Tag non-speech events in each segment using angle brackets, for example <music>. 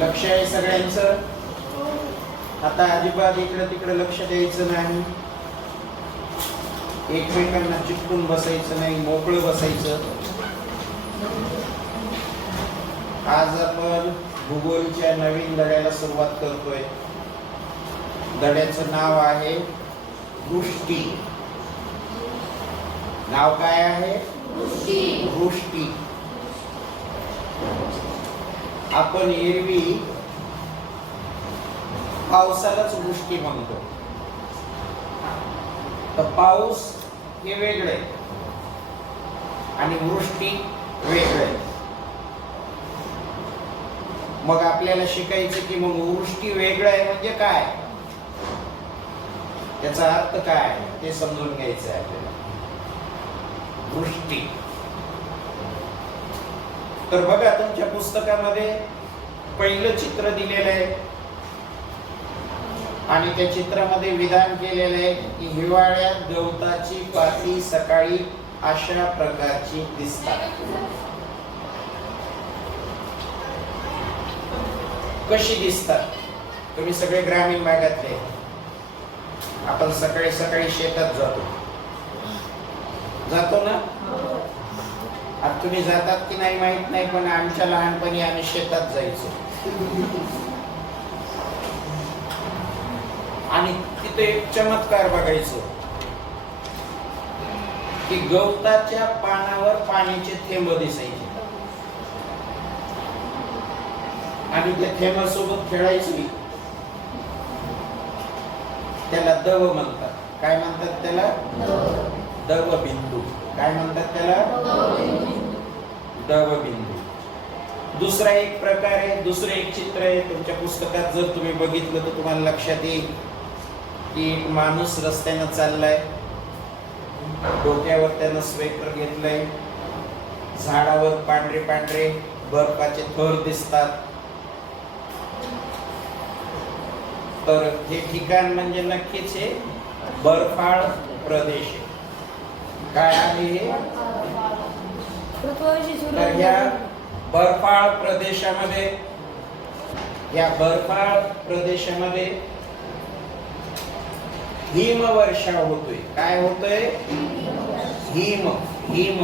लक्ष आहे सगळ्यांचं. आता अजिबात इकडं तिकडं लक्ष द्यायचं नाही. एकमेकांना चिटकून बसायचं नाही मोकळं बसायचं. आज आपण भूगोलच्या नवीन धड्याला सुरुवात करतोय. धड्याचं नाव आहे दृष्टी नाव काय आहे? दृष्टी आपण एरवी पावसालाच वृष्टी म्हणतो. तर पाऊस हे वेगळे आणि वृष्टी वेगळे. मग आपल्याला शिकायचं की मग वृष्टी वेगळं आहे म्हणजे काय? त्याचा अर्थ काय आहे? ते समजून घ्यायचं आहे आपल्याला. वृष्टी. तर बघा तुमच्या पुस्तकामध्ये पहिलं चित्र दिलेलं आहे. आणि त्या चित्रामध्ये विधान केलेलं आहे की हिवाळ्यात गवताची पाती सकाळी अशा प्रकारची दिसतात. कशी दिसतात? तुम्ही सगळे ग्रामीण भागातले. आपण सकाळी सकाळी शेतात जातो. जातो ना? आता तुम्ही जातात की नाही माहीत नाही पण आमच्या लहानपणी आम्ही शेतात जायचो. आणि तिथे एक चमत्कार बघायचो. की गवताच्या पानावर पाण्याचे थेंब दिसायचे. आणि त्या थेंबासोबत खेळायची. त्याला दव म्हणतात. काय म्हणतात त्याला? दव. बिंदू काय म्हणतात त्याला? दवबिंदू दुसरा एक प्रकार आहे दुसरं एक चित्र आहे. तुमच्या पुस्तकात जर तुम्ही बघितलं तर तुम्हाला लक्षात येईल की एक माणूस रस्त्यानं चाललाय. डोक्यावर त्यानं स्वेटर घेतलंय. झाडावर पांढरे पांढरे बर्फाचे थर दिसतात. तर हे ठिकाण म्हणजे नक्कीच हे बर्फाळ प्रदेश आहे. काय आहे? तर या बर्फाळ प्रदेशामध्ये या बर्फाळ प्रदेशामध्ये हिमवर्षा होतोय. काय होतोय? हिम हिम.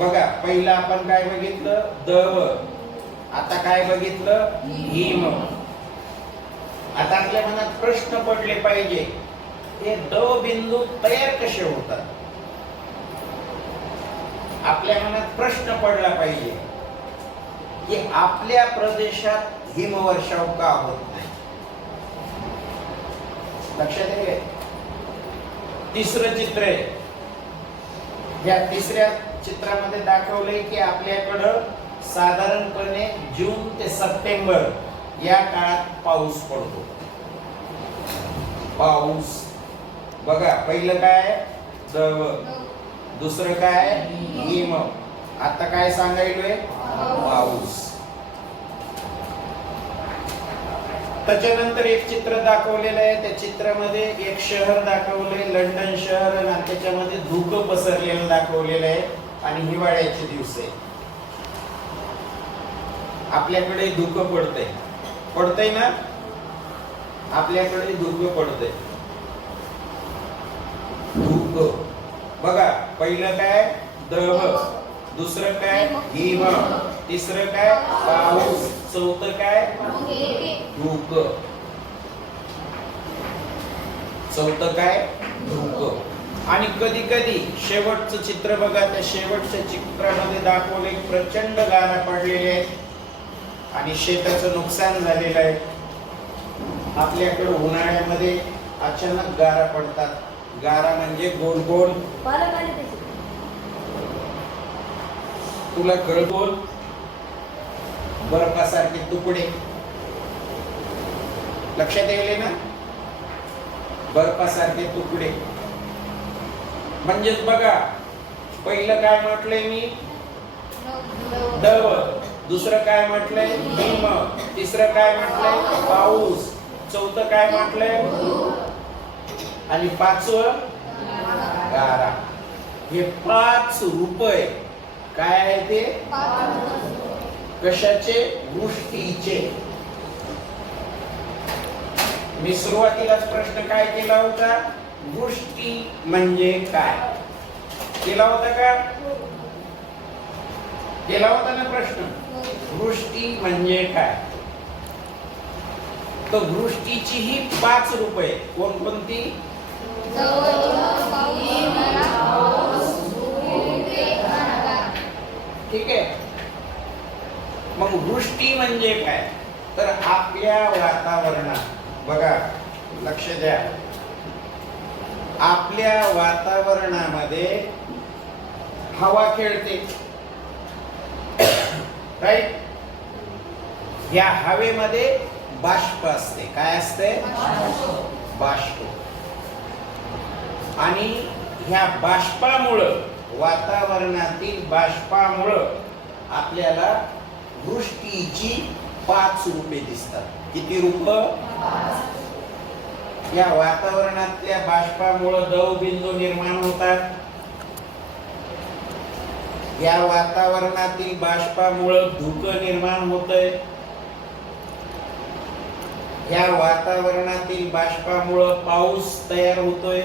बघा पहिलं आपण काय बघितलं? दव आता काय बघितलं? हिम. आता आपल्या मनात प्रश्न पडले पाहिजे. हे दव बिंदू तयार कसे होतात? आपल्या मनात प्रश्न पडला पाहिजे की आपल्या प्रदेशात हिमवर्षाव का होत नाही? लक्षात आहे तिसरं चित्र आहे. या तिसऱ्या चित्रामध्ये दाखवलंय की आपल्याकडं साधारणपणे जून ते सप्टेंबर या काळात पाऊस पडतो. पाऊस. बघा पहिलं काय दव. दुसरं काय? हिम आता काय सांगायलोय? पाऊस. त्याच्यानंतर एक चित्र दाखवलेलं आहे. त्या चित्रामध्ये एक शहर दाखवलंय लंडन शहर आणि त्याच्यामध्ये धुकं पसरलेलं दाखवलेलं आहे. आणि हिवाळ्याचे दिवस आहे आपल्याकडे धुकं पडतंय. पडतंय ना? आपल्याकडे धुकं पडतंय. धुकं. बघा पहिलं काय? द्रव दुसरं काय? हिम तिसरं काय? पाऊस. चौथं काय? धुक चौथं काय? धुक आणि कधी कधी शेवटचं चित्र बघा त्या शेवटच्या चित्रामध्ये दाखवले प्रचंड गारा पडलेले आहेत आणि शेताचं नुकसान झालेलं आहे. आपल्याकडे उन्हाळ्यामध्ये अचानक गारा पडतात. गारा म्हणजे गोल गोल. तुला कळगोल बर्फासारखे तुकडे. लक्षात येले ना? बर्फासारखे तुकडे. म्हणजेच बघा पहिलं काय म्हटलंय मी? दव दुसरं काय म्हटलंय? हिम तिसरं काय म्हटलंय? पाऊस. चौथं काय म्हटलंय? आणि पाचवं? गारा. हे पाच रुपये. काय आहे ते? कशाचे? गोष्टीचे मी सुरुवातीलाच प्रश्न काय केला होता? गोष्टी म्हणजे काय? केला होता का? केला होता ना प्रश्न? वृष्टी म्हणजे काय? तर वृष्टीची ही पाच रुपये. कोणकोणती ठीक आहे. मग वृष्टी म्हणजे काय? तर आपल्या वातावरणात बघा लक्ष द्या. आपल्या वातावरणामध्ये हवा खेळते. <coughs> राईट या हवेमध्ये बाष्प असते. काय असते? बाष्प. आणि ह्या बाष्पामुळं वातावरणातील बाष्पामुळं आपल्याला वृष्टीची पाच रूपे दिसतात. किती रूप? या वातावरणातल्या बाष्पामुळं दवबिंदू निर्माण होतात. या वातावरणातील बाष्पामुळं धुकं निर्माण होतंय. या वातावरणातील बाष्पामुळं पाऊस तयार होतोय.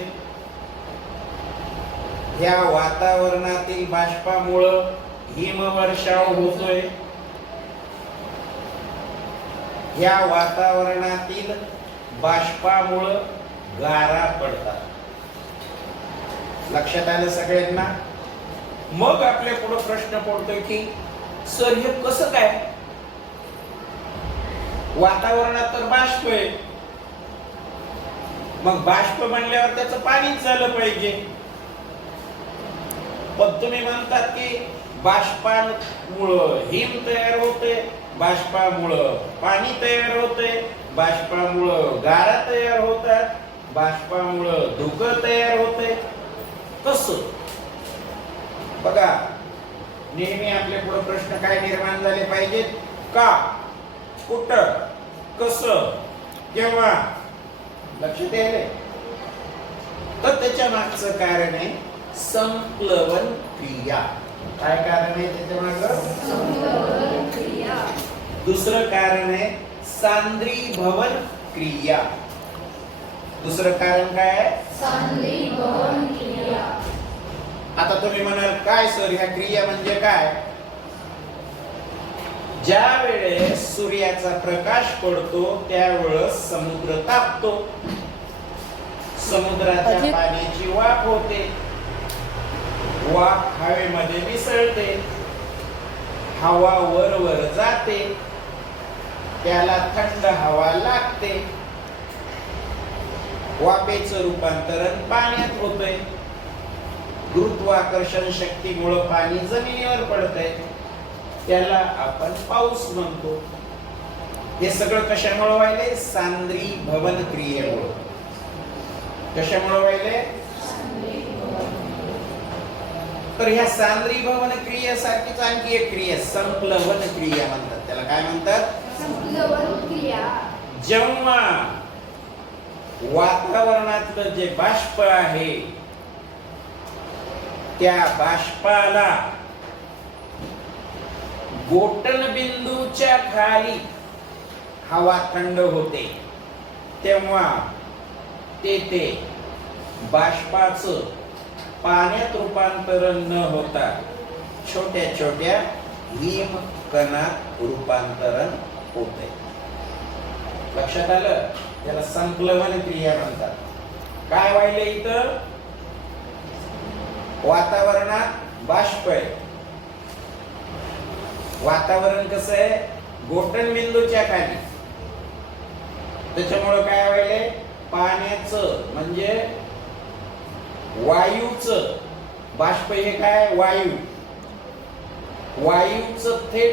या वातावरणातील बाष्पामुळं हिमवर्षाव होतोय. या वातावरणातील बाष्पामुळं गारा पडतात. लक्षात आलं सगळ्यांना? मग आपल्या पुढे प्रश्न पडतोय की सर हे कसं काय? वातावरणात तर बाष्प आहे. मग बाष्प म्हणल्यावर त्याचं पाणीच झालं पाहिजे. पण तुम्ही म्हणतात की बाष्पामुळं हिम तयार होते बाष्पामुळं पाणी तयार होते बाष्पामुळं गारा तयार होतात बाष्पामुळं धुकं तयार होते कस बघा नेहमी आपल्या पुढे प्रश्न काय निर्माण झाले पाहिजेत? का? कुठं? कसं? केव्हा? लक्ष द्यायला तर त्याच्या मागचं कारण आहे संप्लवन क्रिया. काय कारण आहे त्याच्या मागं? दुसरं कारण आहे सांद्रीभवन क्रिया. दुसरं कारण काय आहे? आता तुम्ही म्हणाल काय सर ह्या क्रिया म्हणजे काय? ज्या वेळेस सूर्याचा प्रकाश पडतो त्यावेळेस समुद्र तापतो. समुद्राच्या. पाण्याची वाफ होते. वाफ हवेमध्ये मिसळते. हवा वर वर जाते. त्याला थंड हवा लागते. वाफेचं रूपांतरण पाण्यात होतंय. गुरुत्वाकर्षण शक्तीमुळे पाणी जमिनीवर पडतंय. त्याला आपण पाऊस म्हणतो. हे सगळं कशामुळे व्हायले? सांद्री भवन क्रियेमुळे. कशामुळे व्हायले? तर ह्या सांद्री भवन क्रियेसारखीच आणखी एक क्रिया संप्लवन क्रिया म्हणतात. त्याला काय म्हणतात? जेव्हा वातावरणातलं जे बाष्प आहे त्या बाष्पाला गोटल बिंदूच्या खाली हवा थंड होते तेव्हा तेथे बाष्पाचं पाण्यात रूपांतरण न होता छोट्या छोट्या हिम कणात रूपांतरण होते. लक्षात आलं? त्याला संकलन क्रिया म्हणतात. काय व्हायले इथं? वातावरणात बाष्प आहे. वातावरण कसं आहे? गोटन बिंदूच्या खाली. त्याच्यामुळं काय व्हायले पाण्याचं म्हणजे वायूचं. बाष्प हे काय? वायू. वायूचं थेट